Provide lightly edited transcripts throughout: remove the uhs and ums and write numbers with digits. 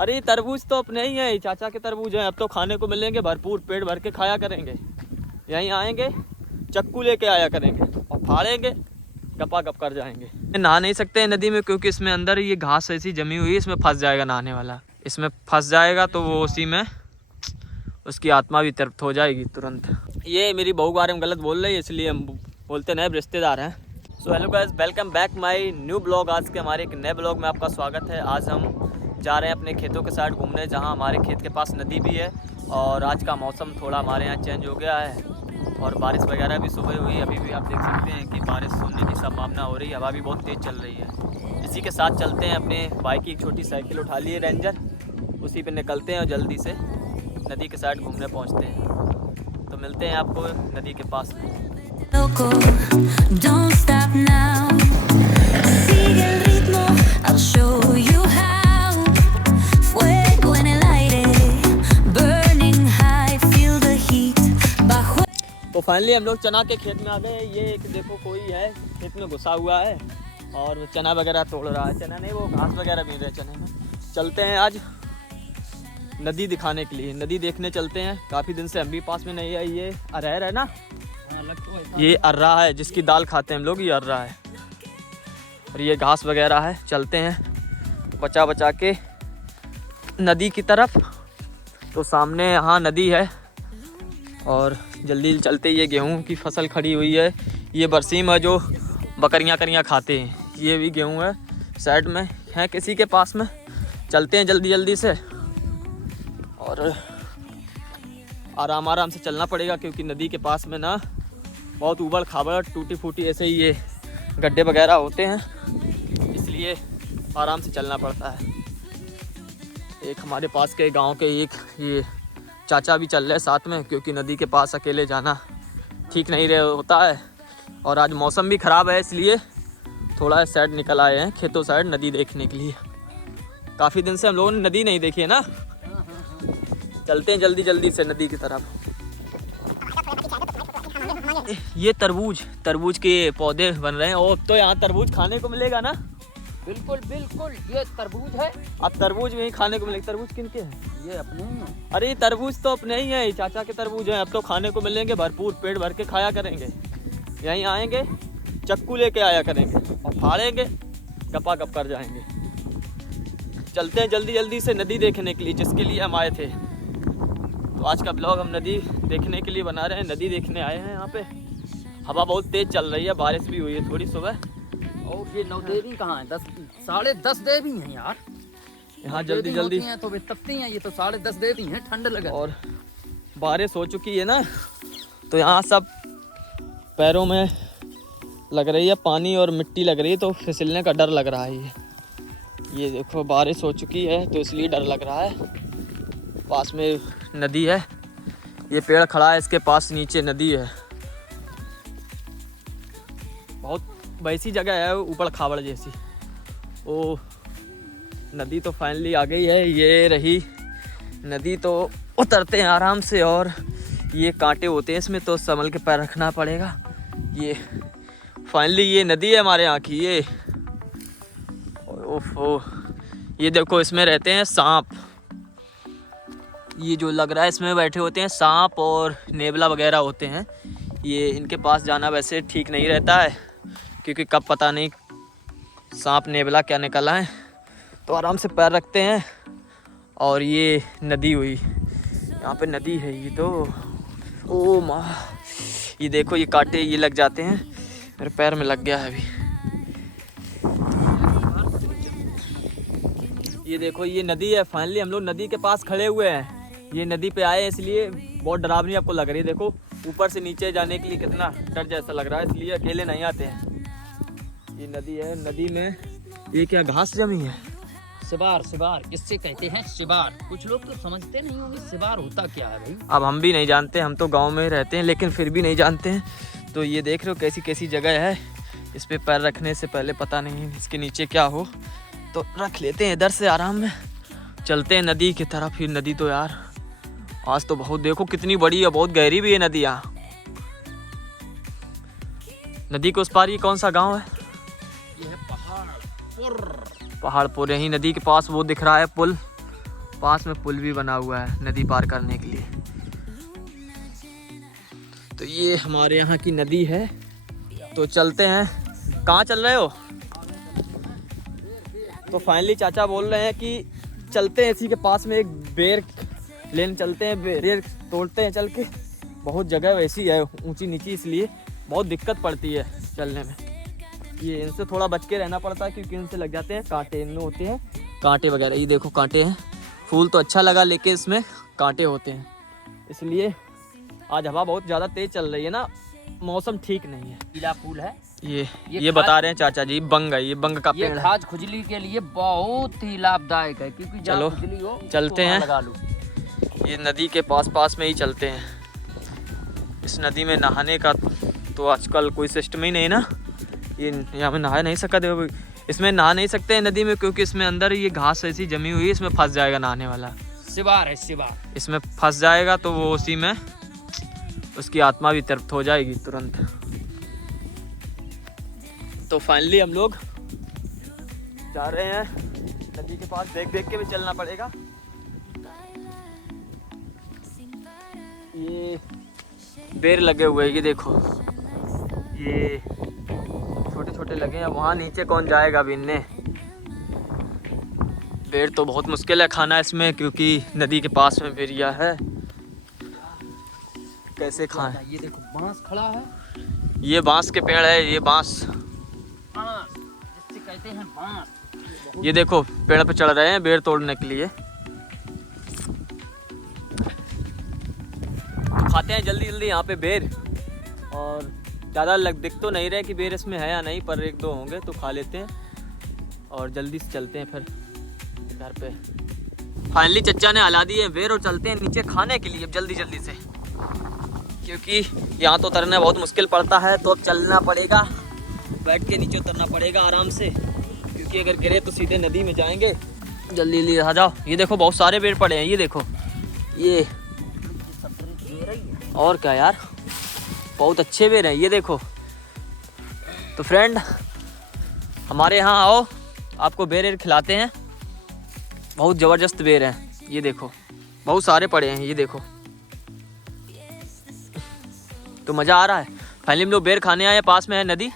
अरे तरबूज तो अपने ही है, चाचा के तरबूज हैं, अब तो खाने को मिलेंगे भरपूर, पेट भर के खाया करेंगे। यहीं आएंगे, चक्कू लेके आया करेंगे और फाड़ेंगे, गपा गप कर जाएंगे। नहा नहीं सकते हैं नदी में क्योंकि इसमें अंदर ये घास ऐसी जमी हुई है, इसमें फंस जाएगा नहाने वाला। इसमें फंस जाएगा तो वो उसी में उसकी आत्मा भी तृप्त हो जाएगी तुरंत। ये मेरी बहू के बारे में गलत बोल रही है, इसलिए हम बोलते नए रिश्तेदार हैं। So hello guys, welcome back my new blog. आज के हमारे एक नए ब्लॉग में आपका स्वागत है। आज हम जा रहे हैं अपने खेतों के साइड घूमने, जहां हमारे खेत के पास नदी भी है। और आज का मौसम थोड़ा हमारे यहाँ चेंज हो गया है और बारिश वगैरह भी सुबह हुई। अभी भी आप देख सकते हैं कि बारिश होने की संभावना हो रही है, हवा भी बहुत तेज़ चल रही है। इसी के साथ चलते हैं, अपने बाइक की एक छोटी साइकिल उठा लिए रेंजर, उसी पे निकलते हैं और जल्दी से नदी के साइड घूमने पहुँचते हैं। तो मिलते हैं आपको नदी के पास में। तो फाइनली हम लोग चना के खेत में आ गए। ये एक देखो कोई है खेत में घुसा हुआ है और चना वगैरह तोड़ रहा है। चना नहीं, वो घास वगैरह भी रहे चने में। चलते हैं आज नदी दिखाने के लिए, नदी देखने चलते हैं। काफ़ी दिन से हम भी पास में नहीं है। ये अरहर है ना, ये अर्रा है जिसकी दाल खाते हैं हम लोग, ये अर्रा है। और ये घास वगैरह है। चलते हैं बचा बचा के नदी की तरफ। तो सामने यहाँ नदी है और जल्दी चलते। ये गेहूं की फसल खड़ी हुई है, ये बरसीम है जो बकरियां खाते हैं। ये भी गेहूं है, साइड में है किसी के पास में। चलते हैं जल्दी जल्दी से और आराम आराम से चलना पड़ेगा क्योंकि नदी के पास में ना बहुत उबड़ खाबड़ टूटी फूटी ऐसे ही ये गड्ढे वगैरह होते हैं, इसलिए आराम से चलना पड़ता है। एक हमारे पास के गांव के एक ये चाचा भी चल रहे साथ में, क्योंकि नदी के पास अकेले जाना ठीक नहीं रहे होता है। और आज मौसम भी ख़राब है, इसलिए थोड़ा साइड निकल आए हैं खेतों साइड नदी देखने के लिए। काफ़ी दिन से हम लोगों ने नदी नहीं देखी है ना। चलते हैं जल्दी जल्दी से नदी की तरफ। ये तरबूज के पौधे बन रहे हैं और तो यहाँ तरबूज खाने को मिलेगा ना। बिल्कुल बिल्कुल, ये तरबूज है। अब तरबूज में ही खाने को मिलेगा। तरबूज किनके हैं? ये अपने ही हैं। अरे तरबूज तो अपने ही हैं, चाचा के तरबूज हैं। अब तो खाने को मिलेंगे भरपूर, पेट भर के खाया करेंगे। यहीं आएंगे, चक्कू लेके आया करेंगे और फाड़ेंगे, गपा गप कर जाएंगे। चलते हैं जल्दी जल्दी से नदी देखने के लिए, जिसके लिए हम आए थे। तो आज का ब्लॉग हम नदी देखने के लिए बना रहे हैं। नदी देखने आए हैं। यहाँ पे हवा बहुत तेज़ चल रही है, बारिश भी हुई है थोड़ी सुबह। और ये नवदेवी कहाँ है? 10:30 देवी हैं यार यहाँ। जल्दी जल्दी हैं तो वे तपती हैं, ये तो 10:30 देवी हैं। ठंड लगे और बारिश हो चुकी है ना, तो यहाँ सब पैरों में लग रही है पानी और मिट्टी लग रही है, तो फिसलने का डर लग रहा है। ये देखो बारिश हो चुकी है तो इसलिए डर लग रहा है। पास में नदी है, ये पेड़ खड़ा है, इसके पास नीचे नदी है। बहुत वैसी जगह है ऊपर खाबड़ जैसी। ओ नदी तो फाइनली आ गई है। ये रही नदी। तो उतरते हैं आराम से। और ये कांटे होते हैं इसमें, तो संभल के पैर रखना पड़ेगा। ये फाइनली ये नदी है हमारे यहाँ की। ये ओफो, ये देखो इसमें रहते हैं सांप। ये जो लग रहा है इसमें बैठे होते हैं सांप और नेवला वगैरह होते हैं। ये इनके पास जाना वैसे ठीक नहीं रहता है क्योंकि कब पता नहीं सांप नेवला क्या निकल आए। तो आराम से पैर रखते हैं। और ये नदी हुई, यहाँ पे नदी है ये तो। ओ माँ, ये देखो ये कांटे ये लग जाते हैं, मेरे पैर में लग गया है अभी। ये देखो ये नदी है। फाइनली हम लोग नदी के पास खड़े हुए हैं। ये नदी पे आए इसलिए बहुत डरावनी आपको लग रही है। देखो ऊपर से नीचे जाने के लिए कितना डर जैसा लग रहा है, इसलिए अकेले नहीं आते हैं। ये नदी है, नदी में ये क्या घास जमी है? सिबार किससे कहते हैं? सिबार। कुछ लोग तो समझते नहीं होंगे सिबार होता क्या है भाई। अब हम भी नहीं जानते, हम तो गांव में रहते हैं लेकिन फिर भी नहीं जानते हैं। तो ये देख रहे हो कैसी कैसी जगह है। इस पे पैर रखने से पहले पता नहीं इसके नीचे क्या हो, तो रख लेते हैं इधर से आराम में। चलते हैं नदी की तरफ। ये नदी तो यार आज तो बहुत, देखो कितनी बड़ी है, बहुत गहरी भी है नदी यहाँ। नदी के उस पार ये कौन सा गांव है? ये है पहाड़पुर। पहाड़पुर। यही नदी के पास वो दिख रहा है पुल, पास में पुल भी बना हुआ है नदी पार करने के लिए। तो ये हमारे यहाँ की नदी है, तो चलते हैं। कहाँ चल रहे हो? तो फाइनली चाचा बोल रहे हैं कि चलते हैं, इसी के पास में एक बेर लेने चलते हैं, बेर तोड़ते हैं चल के। बहुत जगह वैसी है ऊंची नीची, इसलिए बहुत दिक्कत पड़ती है चलने में। ये इनसे थोड़ा बच के रहना पड़ता है क्योंकि इनसे लग जाते हैं कांटे, इनमें होते हैं कांटे वगैरह। ये देखो कांटे हैं, फूल तो अच्छा लगा लेकिन इसमें कांटे होते हैं, इसलिए आज हवा बहुत ज़्यादा तेज चल रही है ना, मौसम ठीक नहीं है। पीला फूल है ये बता रहे हैं चाचा जी, बंग है, ये बंग का पेड़ है। खाज खुजली के लिए बहुत ही लाभदायक है, क्योंकि चलो खुजली हो चलते तो हैं, लगा लो। ये नदी के पास में ही चलते हैं। इस नदी में नहाने का तो आजकल कोई सिस्टम ही नहीं ना, ये यहाँ में नहा नहीं सकते, इसमें नहा नहीं सकते हैं नदी में, क्योंकि इसमें अंदर ये घास ऐसी जमी हुई है, इसमें फंस जाएगा नहाने वाला। सिवार है सिवार, इसमें फंस जाएगा तो वो उसी में उसकी आत्मा भी तृप्त हो जाएगी तुरंत। तो फाइनली हम लोग जा रहे हैं नदी के पास, देख देख के भी चलना पड़ेगा। ये बेर लगे हुए हैं, ये देखो, ये छोटे छोटे लगे हैं। वहाँ नीचे कौन जाएगा अभी इनने। बेर तो बहुत मुश्किल है खाना इसमें, क्योंकि नदी के पास में बेरिया है, कैसे खाएं। ये देखो बांस खड़ा है, ये बांस के पेड़ है, ये बांस, जिससे कहते हैं बांस। ये देखो पेड़ पे चढ़ रहे हैं बेर तोड़ने के लिए। खाते हैं जल्दी जल्दी यहाँ पे बेर, और ज़्यादा दिख तो नहीं रहे कि बेर इसमें है या नहीं, पर एक दो होंगे तो खा लेते हैं और जल्दी से चलते हैं फिर घर पे। फाइनली चचा ने हला दिए बेर और चलते हैं नीचे खाने के लिए जल्दी जल्दी से, क्योंकि यहाँ तो उतरना बहुत मुश्किल पड़ता है, तो अब चलना पड़ेगा, बैठ के नीचे उतरना पड़ेगा आराम से, क्योंकि अगर गिरे तो सीधे नदी में जाएंगे। जल्दी जल्दी आ जाओ। ये देखो बहुत सारे बेर पड़े हैं, ये देखो, ये और क्या यार, बहुत अच्छे बेर हैं, ये देखो। तो फ्रेंड हमारे यहाँ आओ, आपको बेर खिलाते हैं, बहुत ज़बरदस्त बेर हैं। ये देखो बहुत सारे पड़े हैं, ये देखो, तो मज़ा आ रहा है। फाइनली हम लोग बेर खाने आए, पास में है नदी।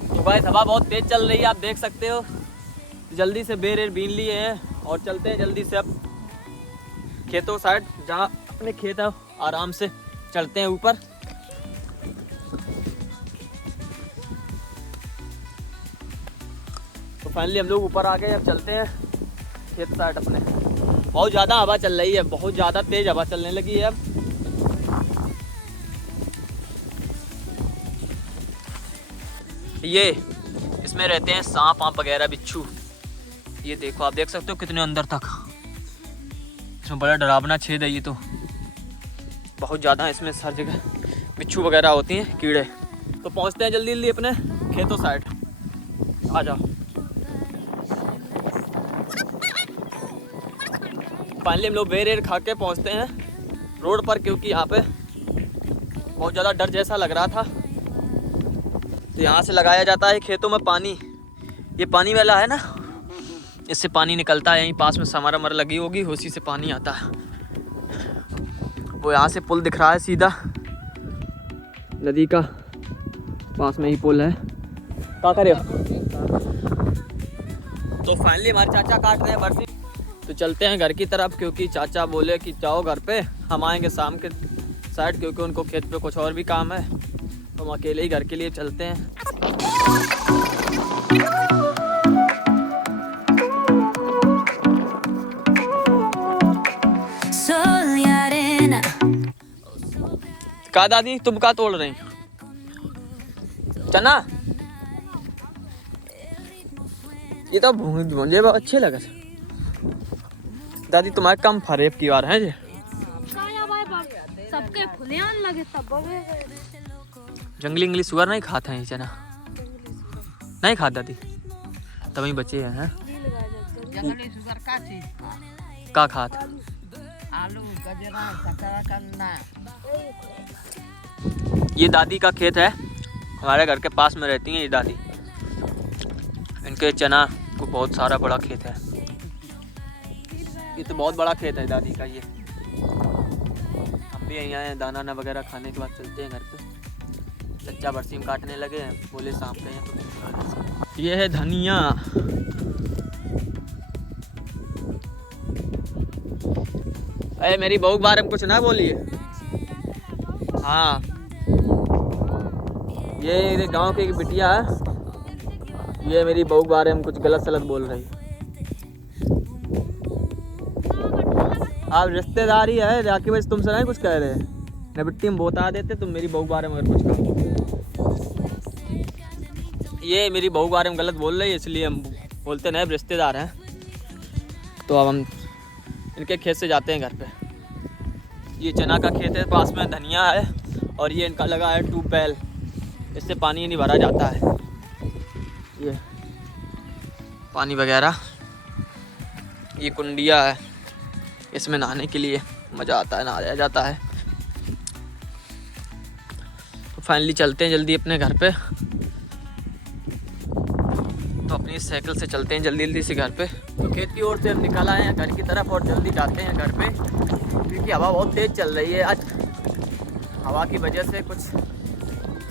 तो भाई हवा बहुत तेज चल रही है, आप देख सकते हो। जल्दी से बेर बीन लिए हैं और चलते हैं जल्दी से अब खेतों साइड, जहाँ अपने खेत है, आराम से चलते हैं ऊपर। तो फाइनली हम लोग ऊपर आ गए, अब चलते हैं खेत साइड अपने। बहुत ज़्यादा हवा चल रही है, बहुत ज़्यादा तेज हवा चलने लगी है अब। ये इसमें रहते हैं सांप वाप वगैरह, बिच्छू। ये देखो आप देख सकते हो कितने अंदर तक, इसमें बड़ा डरावना छेद है ये, तो बहुत ज़्यादा इसमें हर जगह बिच्छू वगैरह होती हैं, कीड़े। तो पहुंचते हैं जल्दी जल्दी अपने खेतों साइड, आ जाओ। फाइनली हम लोग बेर खा के पहुँचते हैं रोड पर, क्योंकि यहाँ पे बहुत ज़्यादा डर जैसा लग रहा था। तो यहाँ से लगाया जाता है खेतों में पानी, ये पानी वाला है ना, इससे पानी निकलता है, यहीं पास में समर लगी होगी, उसी से पानी आता है। वो यहाँ से पुल दिख रहा है सीधा, नदी का पास में ही पुल है। क्या करे हो? तो फाइनली हमारे चाचा काट रहे हैं बरसी, तो चलते हैं घर की तरफ, क्योंकि चाचा बोले कि जाओ घर पे, हम आएंगे शाम के साइड, क्योंकि उनको खेत पे कुछ और भी काम है, तो हम अकेले ही घर के लिए चलते हैं। का दादी तुम का तोड़ रही चना? ये तो मुझे बहुत अच्छे लगे दादी, तुम्हारे कम फरेब की बार है जी। सबके फुलियान लगे तब जंगली इंग्लिश सुअर नहीं खाता है चना, नहीं खात दादी तभी बचे हैं जंगली शुगर का चीज का खात आलू गजरा सकरा करना। ये दादी का खेत है, हमारे घर के पास में रहती हैं ये दादी। इनके चना को बहुत सारा बड़ा खेत है, ये तो बहुत बड़ा खेत है दादी का। ये हम भी यहीं आए हैं दाना वगैरह खाने के बाद चलते हैं घर पे। कच्चा बरसीम काटने लगे हैं, बोले शाम पे हैं। ये है धनिया, अरे मेरी बहू के बारे में कुछ ना बोलिए। हाँ ये गांव की एक बिटिया है, ये मेरी बहू के बारे में कुछ गलत सलत बोल रही है। आप रिश्तेदारी है राखी भाई, तुमसे नहीं कुछ कह रहे न बिट्टी में बता देते तुम मेरी बहू के बारे में अगर कुछ कहो। ये मेरी बहू के बारे में गलत बोल रही है, इसलिए हम बोलते नहीं रिश्तेदार हैं। तो अब हम इनके खेत से जाते हैं घर पे। ये चना का खेत है, पास में धनिया है और ये इनका लगा है ट्यूबवेल, इससे पानी नहीं भरा जाता है। ये पानी वगैरह, ये कुंडिया है, इसमें नहाने के लिए मज़ा आता है, नहाया जाता है। तो फाइनली चलते हैं जल्दी अपने घर पे। तो अपनी साइकिल से चलते हैं जल्दी जल्दी से घर पे। तो खेत की ओर से हम निकल आए हैं घर की तरफ और जल्दी जाते हैं घर पे, क्योंकि हवा बहुत तेज़ चल रही है। आज हवा की वजह से कुछ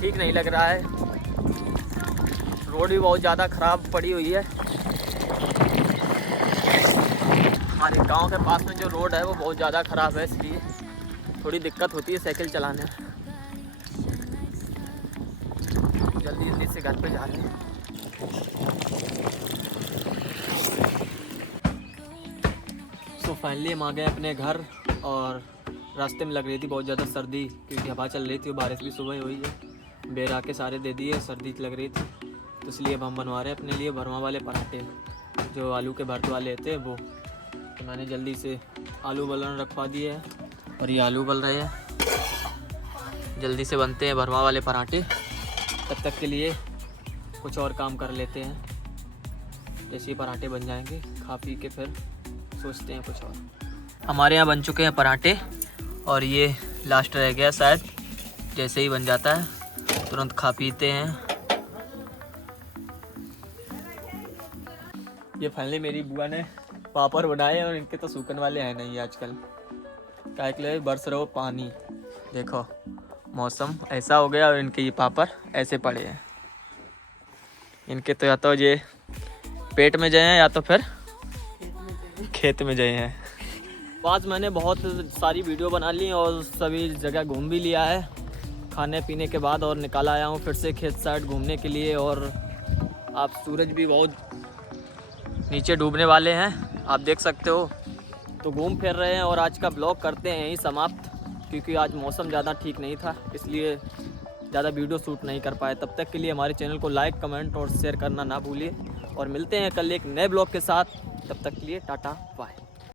ठीक नहीं लग रहा है, रोड भी बहुत ज़्यादा ख़राब पड़ी हुई है। हमारे गांव के पास में जो रोड है वो बहुत ज़्यादा ख़राब है, इसलिए थोड़ी दिक्कत होती है साइकिल चलाने में। जल्दी जल्दी से घर पे जा रहे हैं। तो फाइनली हम आ गए अपने घर और रास्ते में लग रही थी बहुत ज़्यादा सर्दी, क्योंकि हवा चल रही थी और बारिश भी सुबह हुई है। बेर आके सारे दे दिए, सर्दी लग रही थी। तो इसलिए अब हम बनवा रहे हैं अपने लिए भरमा वाले पराठे, जो आलू के भरत वाले थे वो। तो मैंने जल्दी से आलू उबलने रखवा दिए हैं और ये आलू उबल रहे हैं। जल्दी से बनते हैं भरमा वाले पराठे। तब तक के लिए कुछ और काम कर लेते हैं, जैसे ही पराठे बन जाएंगे खा पी के फिर सोचते हैं कुछ और। हमारे यहाँ बन चुके हैं पराठे और ये लास्ट रह गया शायद, जैसे ही बन जाता है तुरंत खा पीते हैं। ये फाइनली मेरी बुआ ने पापड़ बनाए और इनके तो सूखने वाले हैं नहीं आजकल, क्या के लिए बरस रहो पानी। देखो मौसम ऐसा हो गया और इनके ये पापड़ ऐसे पड़े हैं। इनके तो या तो ये पेट में जाए हैं या तो फिर खेत में जाए हैं। आज मैंने बहुत सारी वीडियो बना ली और सभी जगह घूम भी लिया है खाने पीने के बाद, और निकल आया हूँ फिर से खेत साइड घूमने के लिए। और आप सूरज भी बहुत नीचे डूबने वाले हैं, आप देख सकते हो। तो घूम फिर रहे हैं और आज का ब्लॉग करते हैं यहीं समाप्त, क्योंकि आज मौसम ज़्यादा ठीक नहीं था, इसलिए ज़्यादा वीडियो शूट नहीं कर पाए। तब तक के लिए हमारे चैनल को लाइक कमेंट और शेयर करना ना भूलिए, और मिलते हैं कल एक नए ब्लॉग के साथ। तब तक के लिए टाटा बाय।